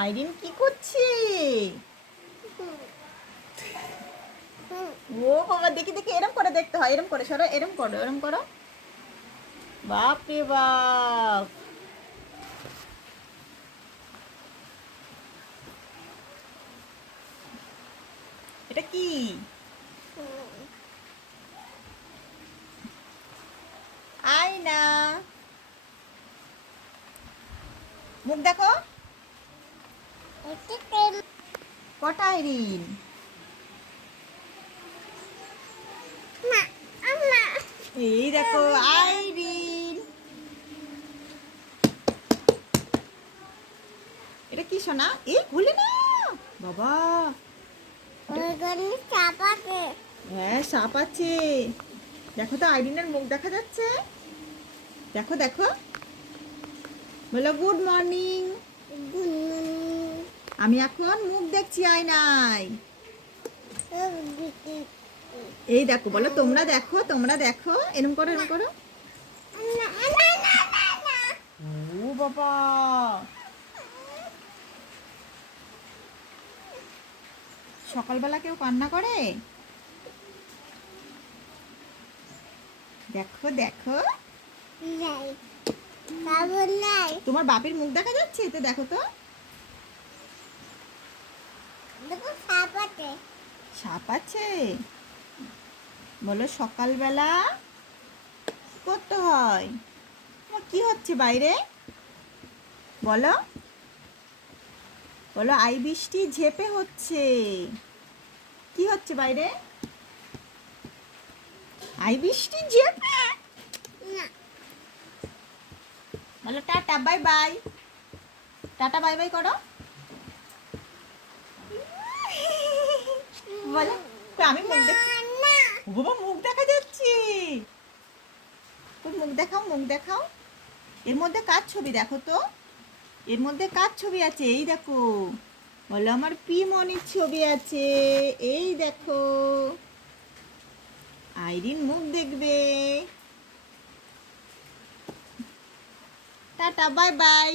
আইরিন কি করছে? ও বাবা, দেখি দেখি, এরম করে দেখতে হয়, এরম করে সরো, এরম করো, এরম করো। বাপ রে বাপ, এটা কি? আয়না। মুখ দেখো। কটা আইরিন? এই দেখো আইরিন। এটা কি সোনা? এই খুলে না বাবা। হ্যাঁ, সাপ আছে। দেখো তো, আইরিনের মুখ দেখা যাচ্ছে। দেখো দেখো, বলো গুড মর্নিং। আমি এখন মুখ দেখছি আয়নায়। এই দেখো, বলো তোমরা দেখো, তোমরা দেখো, এরম করো, এরম করো। ও বাবা, সকালবেলা কেউ কান্না করে? দেখো দেখো, তোমার বাপের মুখ দেখা যাচ্ছে তো, দেখো তো। সাপ আছে। বলো সকালবেলা কি করতে হয়? তোমার কি হচ্ছে বাইরে? বলো, বলো আই বৃষ্টি ঝেপে হচ্ছে। কি হচ্ছে বাইরে? আই বৃষ্টি ঝেপে। বলো tata bye bye. Tata bye bye করো। বলো, আমি মুখ দেখ। ও বাবা, মুখ দেখা যাচ্ছে। মুখ দেখাও, মুখ দেখাও। এর মধ্যে কার ছবি দেখো তো? এর মধ্যে কার ছবি আছে? এই দেখো, বলো আমার পিমনির ছবি আছে। এই দেখো, আইরিন মুখ দেখবে। Tata bye bye.